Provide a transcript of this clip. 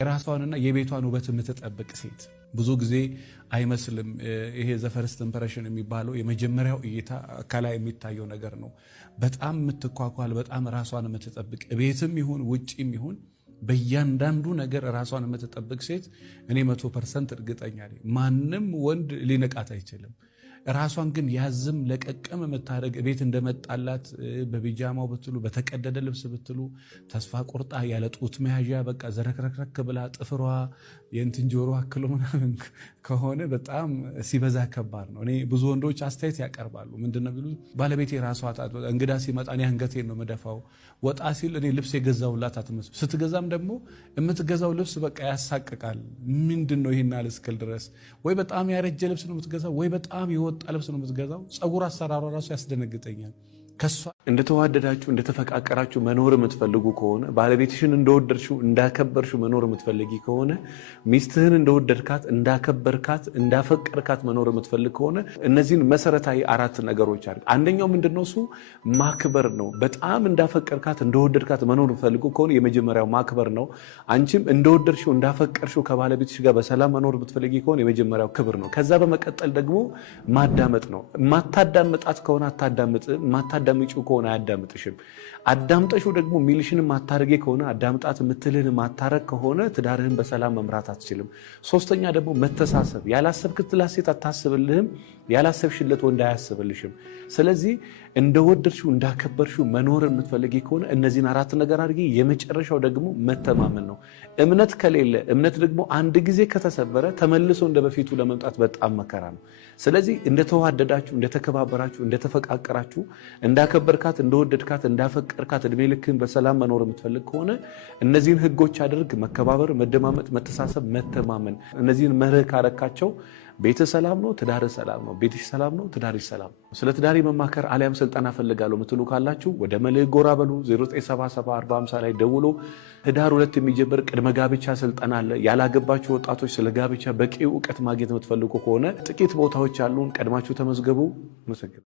የራሷንና የቤቷን ውበት የምትጠብቅ ሴት ብዙ ጊዜ አይመስልም። ይሄ ዘፈርስት ኢምፕሬሽን የሚባለው የመጀመሪያው እይታ ከላይ የሚታየው ነገር ነው። በጣም የምትኳኳል፣ በጣም ራሷን የምትጠብቅ ቤትም ይሁን ውጪም ይሁን በእያንዳንዱ ነገር ራሷን የምትጠብቅ ሴት እኔ 100% እርግጠኛ ነኝ ማንም ወንድ ሊነቃት አይችልም። ራሷን ግን ያዝም ለቀቀም የምታደርግ ቤት እንደመጣላት በቢጃማው ብትሉ በተቀደደ ልብስ ብትሉ ተስፋ ቆርጣ ያለ ጡት መያዣ በቃ ዘረክረክረክ ብላ ጥፍሯ የእንትን ጆሮ አክሎ ምናምን ከሆነ በጣም ሲበዛ ከባድ ነው። እኔ ብዙ ወንዶች አስተያየት ያቀርባሉ። ምንድነው ቢሉ ባለቤቴ ራሷ እንግዳ ሲመጣ እኔ አንገቴን ነው መደፋው፣ ወጣ ሲል እኔ ልብስ የገዛውላት አትመስል፣ ስትገዛም ደግሞ የምትገዛው ልብስ በቃ ያሳቅቃል። ምንድነው ይሄን አልስከል ድረስ ወይ በጣም ያረጀ ልብስ ነው የምትገዛው ወይ በጣም ይወጣ ልብስ ነው የምትገዛው። ጸጉር አሰራሯ ራሱ ያስደነግጠኛል። ከሷ እንደተዋደዳችሁ እንደተፈቃቀራችሁ መኖር የምትፈልጉ ከሆነ ባለቤትሽን እንደወደድሽው እንዳከበርሽው መኖር የምትፈልጊ ከሆነ ሚስትህን እንደወደድካት እንዳከበርካት እንዳፈቀርካት መኖር የምትፈልግ ከሆነ እነዚህን መሰረታዊ 4 ነገሮች አድርግ። አንደኛው ምንድነው? እሱ ማክበር ነው። በጣም እንዳፈቀርካት እንደወደድካት መኖር የምትፈልጉ ከሆነ የመጀመሪያው ማክበር ነው። አንቺም እንደወደድሽው እንዳፈቀርሽው ከባለቤትሽ ጋር በሰላም መኖር የምትፈልጊ ከሆነ የመጀመሪያው ክብር ነው። ከዛ በመቀጠል ደግሞ ማዳመጥ ነው። ማታዳምጣት ከሆነ አታዳምጥ፣ ማታዳምጪው ከሆነ አያዳምጥሽም። አዳምጠሽው ደግሞ ሚልሽንም ማታረጌ ከሆነ አዳምጣት ምትልህን ማታረግ ከሆነ ትዳርህን በሰላም መምራት አትችልም። ሶስተኛ ደግሞ መተሳሰብ። ያላሰብክትላት ሴት አታስብልህም፣ ያላሰብሽለት ወንድ አያስብልሽም። ስለዚህ እንደወደድሽው እንዳከበርሽው መኖር የምትፈልጊ ከሆነ እነዚህን 4 ነገር አድርጊ። የመጨረሻው ደግሞ መተማመን ነው። እምነት ከሌለ እምነት ደግሞ አንድ ጊዜ ከተሰበረ ተመልሶ እንደበፊቱ ለመምጣት በጣም መከራ ነው። ስለዚህ እንደተዋደዳችሁ እንደተከባበራችሁ እንደተፈቃቀራችሁ እንዳከበርካት እንደወደድካት እንዳፈቀርካት እድሜ ልክን በሰላም መኖር የምትፈልግ ከሆነ እነዚህን ህጎች አድርግ። መከባበር፣ መደማመጥ፣ መተሳሰብ፣ መተማመን። እነዚህን መርህ ካረካቸው ቤት ሰላም ነው፣ ትዳር ሰላም ነው። ቤትሽ ሰላም ነው፣ ትዳርሽ ሰላም ነው። ስለ ትዳር መማከር አሊያም ስልጠና ፈልጋለሁ ምትሉ ካላችሁ ወደ መልሕቅ ጎራ በሉ። 09774050 ላይ ደውሎ ህዳር 2 የሚጀምር ቅድመ ጋብቻ ስልጠና አለ። ያላገባችሁ ወጣቶች ስለ ጋብቻ በቂ እውቀት ማግኘት የምትፈልጉ ከሆነ ጥቂት ቦታዎች አሉን። ቀድማችሁ ተመዝገቡ።